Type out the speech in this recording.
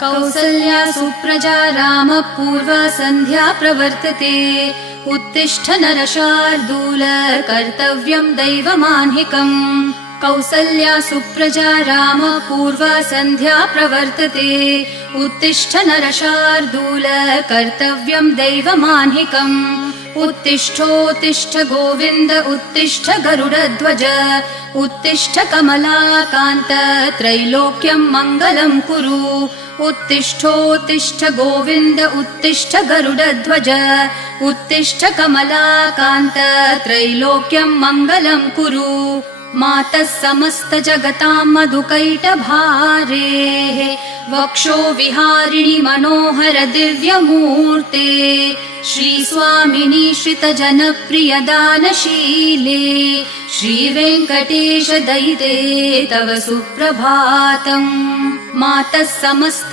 कौसल्या सुप्रजा रामपूर्वा सन्ध्या प्रवर्तते। उत्तिष्ठ नरशार्दूल कर्तव्यं दैवमान्हिकम्। कौसल्या सुप्रजा रामपूर्वा सन्ध्या प्रवर्तते। उत्तिष्ठ नरशार्दूल कर्तव्यं दैवमान्हिकम्। उत्तिष्ठोत्तिष्ठ गोविन्द उत्तिष्ठ गरुडध्वज। उत्तिष्ठ कमलाकान्त त्रैलोक्यं मङ्गलं कुरु। उत्तिष्ठोत्तिष्ठ गोविन्द उत्तिष्ठ गरुडध्वज। उत्तिष्ठ कमलाकान्त त्रैलोक्यं मङ्गलं कुरु। मातः समस्त जगतां मधुकैटभारेः वक्षो विहारिणि मनोहर दिव्यमूर्ते। श्रीस्वामिनि श्रितजनप्रियदानशीले श्रीवेङ्कटेश दयिते तव सुप्रभातम्। मातः समस्त